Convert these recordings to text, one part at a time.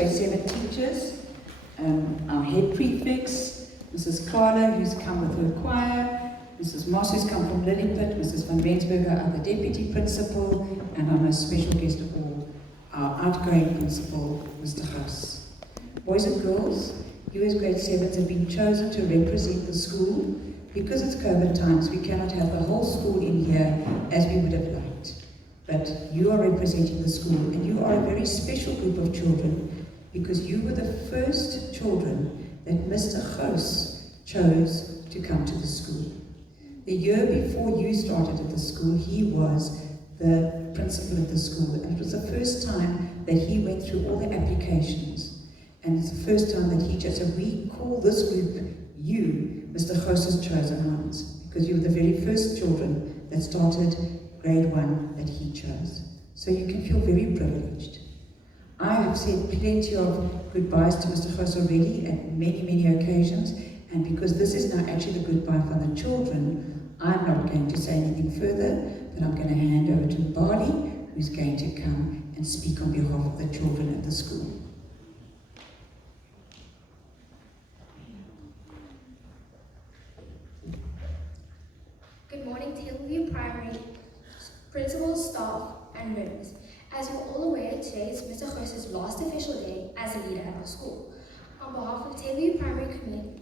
grade 7 teachers, our head prefects, Mrs. Carla, who's come with her choir, Mrs. Moss, who's come from Lilliput, Mrs. van Rensburger, our deputy principal, and our most special guest of all, our outgoing principal, Mr. Gouws. Boys and girls, you as grade 7s have been chosen to represent the school. Because it's COVID times, we cannot have the whole school in here as we would have liked. But you are representing the school, and you are a very special group of children because you were the first children that Mr. Gouws chose to come to the school. The year before you started at the school, he was the principal of the school, and it was the first time that he went through all the applications. And it's the first time that he chose, so we call this group you, Mr. Gouws' chosen ones, because you were the very first children that started grade 1 that he chose. So you can feel very privileged. I have said plenty of goodbyes to Mr. Gouws already at many, many occasions, and because this is now actually the goodbye for the children, I'm not going to say anything further, but I'm going to hand over to Barley, who's going to come and speak on behalf of the children at the school. Good morning to Hillview Primary principal, staff, and members. As you're all aware, today is Mr. Gouws' last official day as a leader at our school. On behalf of the Hillview Primary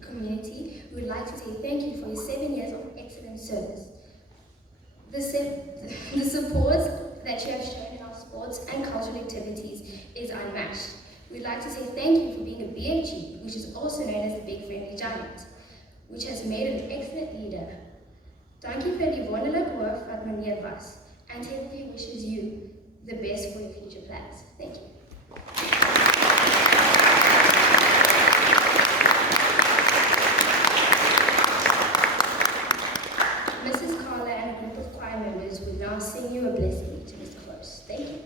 community, we would like to say thank you for your 7 years of excellent service. The support that you have shown in our sports and cultural activities is unmatched. We'd like to say thank you for being a BFG, which is also known as the Big Friendly Giant, which has made an excellent leader. Dankie vir die wonderlike hoof wat meneer was, and Hillview wishes you the best for your future plans. Thank you. Mrs. Carla and a group of choir members will now sing you a blessing to Mr. Gouws. Thank you.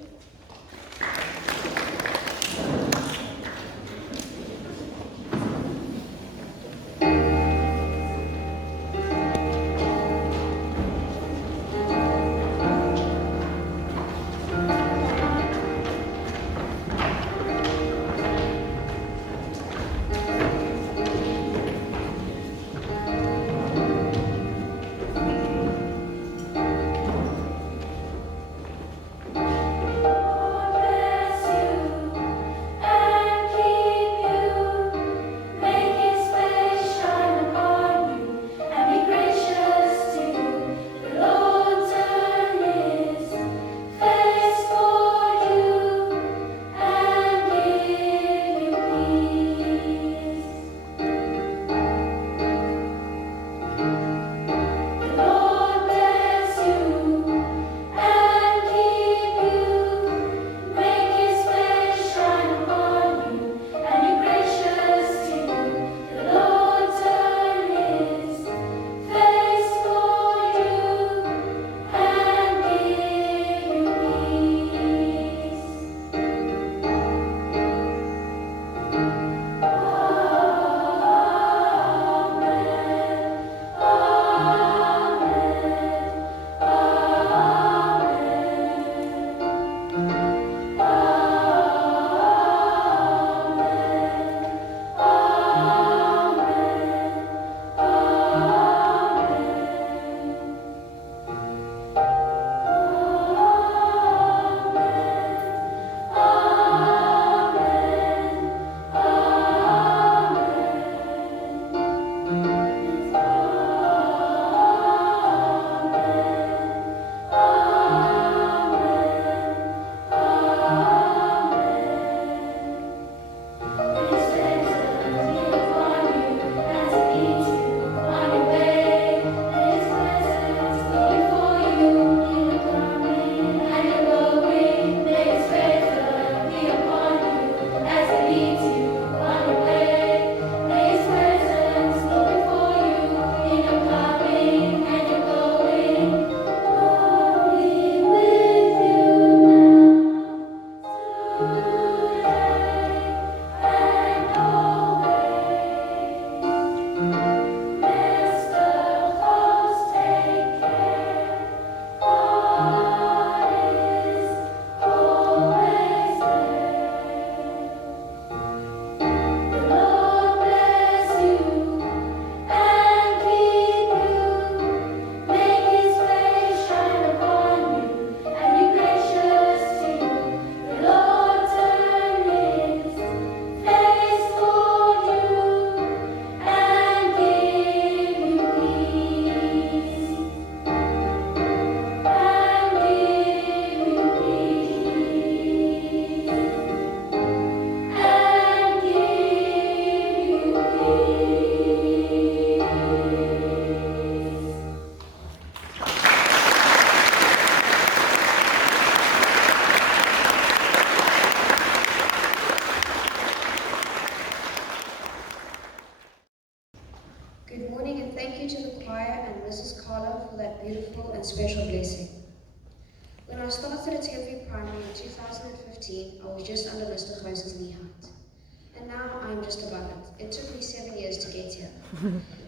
to the choir and Mrs. Carla for that beautiful and special blessing. When I started at Temporary Primary in 2015, I was just under Mr. Gouws' knee height. And now I'm just above it. It took me 7 years to get here.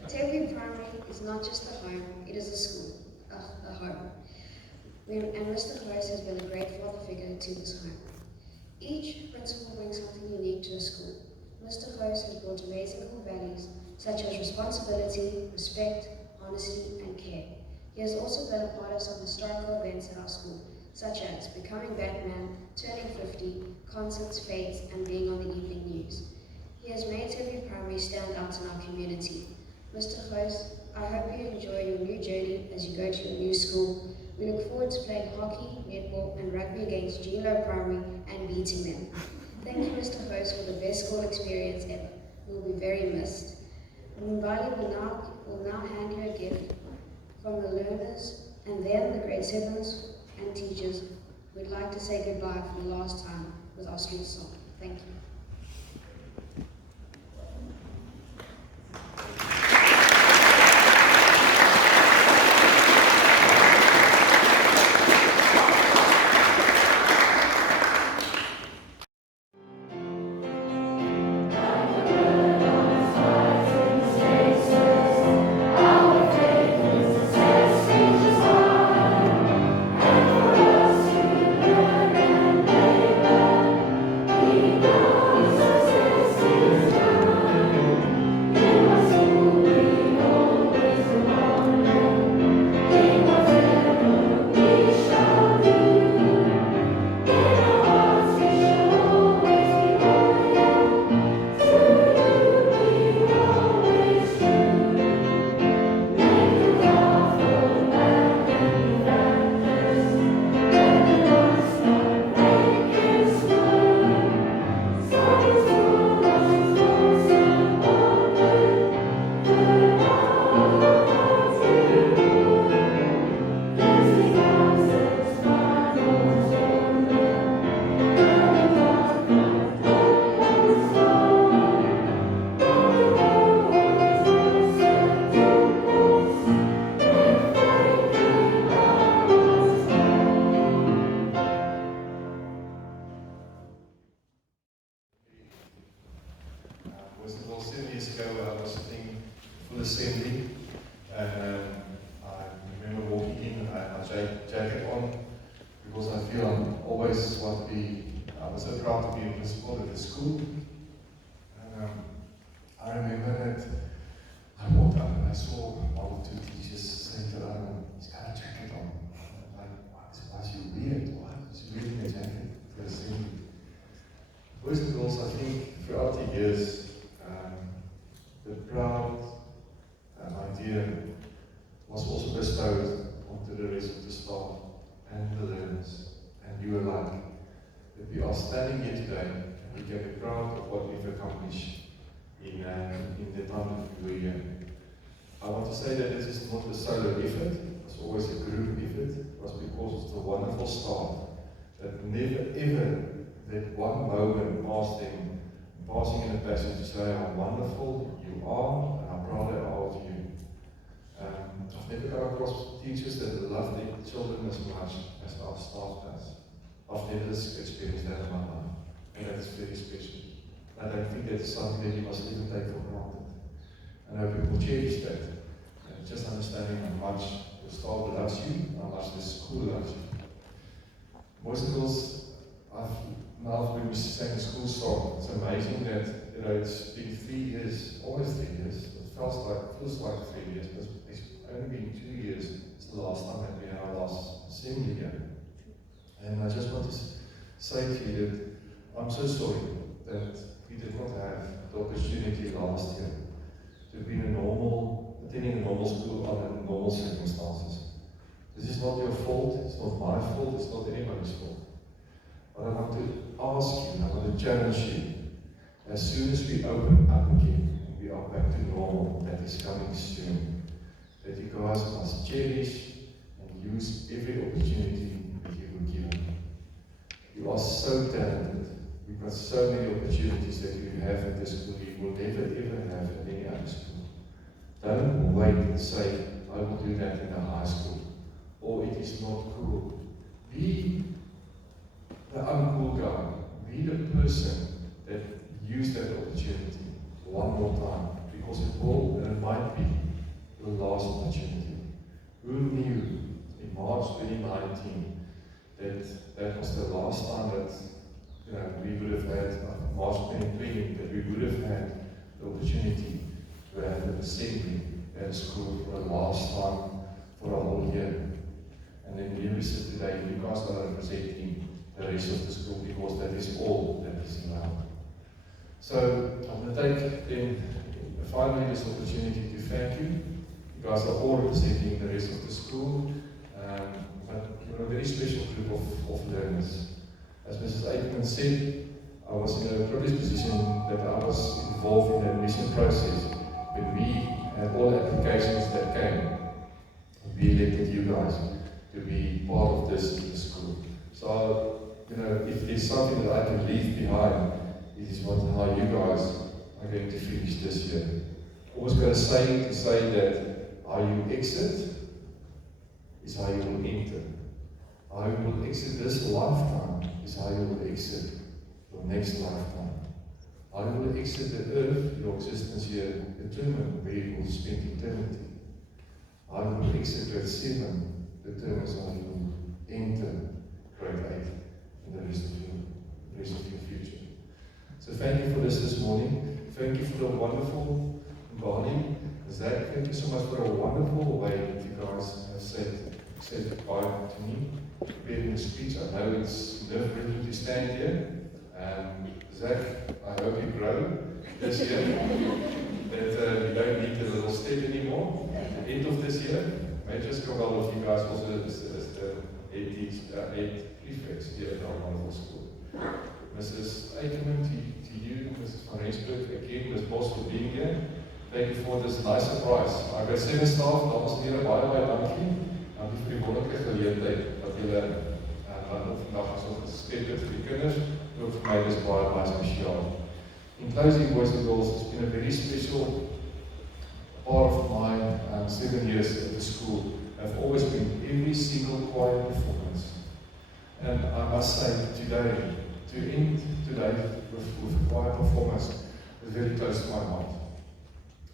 Temporary Primary is not just a home, it is a school, a home. And Mr. Gouws has been a great father figure to this home. Each principal brings something unique to a school. Mr. Gouws has brought amazing core values such as responsibility, respect, honesty, and care. He has also been a part of some historical events at our school, such as becoming Batman, turning 50, concerts, fetes, and being on the evening news. He has made Temporary Primary stand out in our community. Mr. Gouws, I hope you enjoy your new journey as you go to your new school. We look forward to playing hockey, netball, and rugby against Gilo Primary and beating them. Thank you, Mr. Gouws, for the best school experience ever. You will be very missed. Mbali will now hand you a gift from the learners, and then the grade 7s and teachers would like to say goodbye for the last time with our street song. Thank you. Was it all 7 years ago I was sitting full assembly, and I remember walking in, I had my jacket on because I feel I always want to be, I was so proud to be a principal at the school. And I remember that I walked up and I saw one or two teachers saying to them, he's got a jacket on. And I'm like, why is he weird? Why is he wearing a jacket to assembly? Boys and girls, I think throughout the years, the proud idea was also bestowed onto the rest of the staff and the learners and you alike. That we are standing here today and we can be proud of what we've accomplished in the time that we were here. I want to say that this is not a solo effort, it's always a group effort. It was because of the wonderful staff that never ever that one moment past them, passing in a passage to say how wonderful you are and how proud they are of you. I've never come across teachers that love their children as much as our staff does. I've never experienced that in my life, and that's very special. I don't think that's something that you must even take for granted. And I hope you will cherish that. And just understanding how much the staff loves you, how much the school loves you. Boys and girls, now when we sang the school song, it's amazing that it's been 3 years, almost 3 years. It feels like 3 years, but it's only been 2 years. It's the last time that we had our last assembly here. And I just want to say to you that I'm so sorry that we did not have the opportunity last year to be attending a normal school under normal circumstances. This is not your fault, it's not my fault, it's not anybody's fault. But I want to ask you, I want to challenge you, as soon as we open up again, and we are back to normal, that is coming soon, that you guys must cherish and use every opportunity that you were given. You are so talented. We've got so many opportunities that you have at this school you will never ever have at any other school. Don't wait and say, I will do that in the high school, or it is not cool. Be the uncool guy. Be the person that used that opportunity one more time, because it will and it might be the last opportunity. Who knew in March 2019 that that was the last time that we would have had, March 2020, that we would have had the opportunity to have an assembly at school for the last time for a whole year. And then here we sit today, you guys are representing the rest of the school, because that is all that is allowed. So I'm going to take then finally this opportunity to thank you. You guys are all representing the rest of the school, but you're a very special group of learners. As Mrs. Aikman said, I was in a privileged position that I was involved in the admission process when we had all the applications that came. We elected you guys to be part of this school. So, if there's something that I can leave behind, it is how you guys are going to finish this year. I was going to say that how you exit is how you will enter. How you will exit this lifetime is how you will exit your next lifetime. How you will exit the earth, your existence here, determine where you will spend eternity. How you will exit grade 7 determines how you will enter grade 8 and the rest of your future. So thank you for this morning. Thank you for the wonderful body. Zach, thank you so much for a wonderful way that you guys have said goodbye to me. Preparing the speech, I know it's nerve-wracking to stand here. Zach, I hope you grow this year. That you don't need the little step anymore at the end of this year. May just come out with you guys also as the 8 prefects here at our wonderful school. Mrs. Aikman, to you, Mrs. Van Rensburg, again, Ms. Bos for being here. Thank you for this nice surprise. I've got 7 staff, dames en heren, baie dankie. Dankie vir die wonderlike geleentheid dat julle nog vandag so geskep het vir die kinders. Ook vir my is baie spesiaal. In closing, boys and girls, it's been a very special part of my 7 years at the school. I've always been every single choir performance. And I must say today, to end today with choir performance was very close to my heart.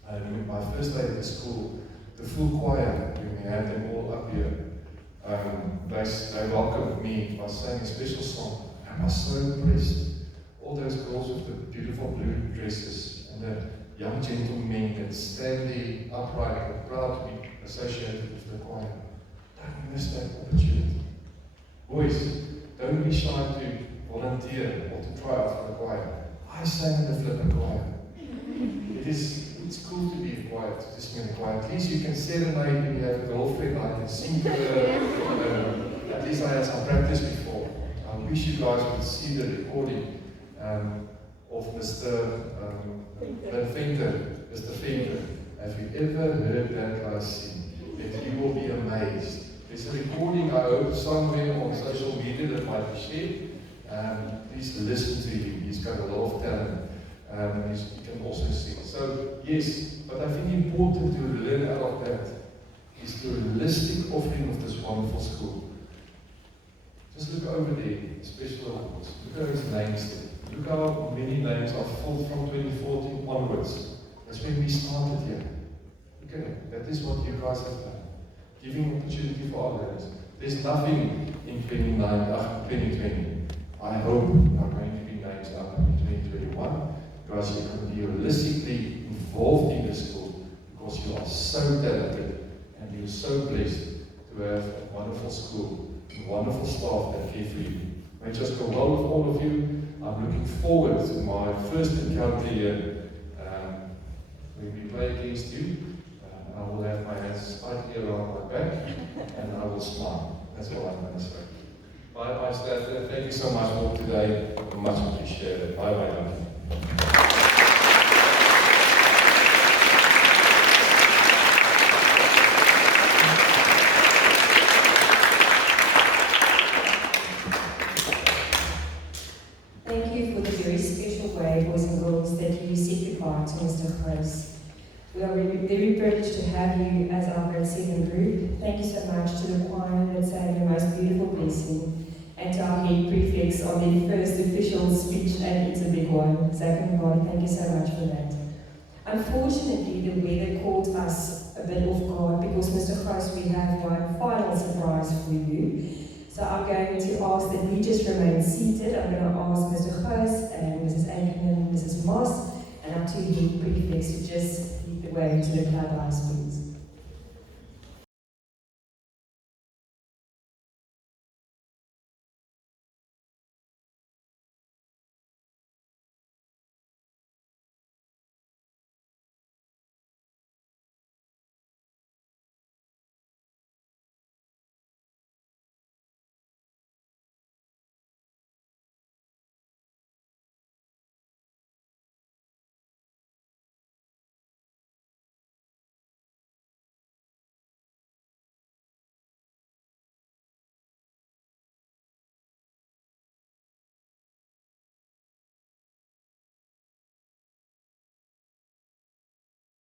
And my first day at the school, the full choir, when we had them all up here, they welcomed me by saying a special song. I was so impressed. All those girls with the beautiful blue dresses and the young gentlemen that stand there upright and proud to be associated with the choir. Don't miss that opportunity. Boys, don't be shy to volunteer or to try out for the choir. I sang in the flippant choir. It's cool to be quiet, to sing in the choir. At least you can serenade when you have a girlfriend. I can sing to her. At least I had some practice before. I wish you guys would see the recording of Mr. Fender. Have you ever heard that guy sing? That you will be amazed. There's a recording, I hope, somewhere on social media that might be shared. Please listen to him. He's got a lot of talent. He can also sing. So, yes, but I think important to learn out of that is the holistic offering of this wonderful school. Just look over there, special awards. Look at his names there. Look how many names are full from 2014 onwards. That's when we started here. Okay, that is what you guys have done. Giving opportunity for our learners. There's nothing in 2020. I hope there are going to be names up in 2021 because you can be holistically involved in the school because you are so talented and you're so blessed to have a wonderful school. Wonderful staff that care for you. May it just go well with all of you. I'm looking forward to my first encounter here when we play against you. I will have my hands tightly around my back and I will smile. That's all I'm going to say. Bye, staff. Thank you so much for today. Much appreciated. Bye. Boys and girls, that you said goodbye to Mr. Gouws. We are very privileged their first official speech, and it's a big one. Zach and Ronnie, thank you so much for that. Unfortunately, the weather caught us a bit off guard because, Mr. Gouws, we have one final surprise for you. So I'm going to ask that we just remain seated. I'm going to ask Mr. Gouws and Mrs. Aiken and Mrs. Moss and our two head prefects to just lead the way to the clubhouse, please.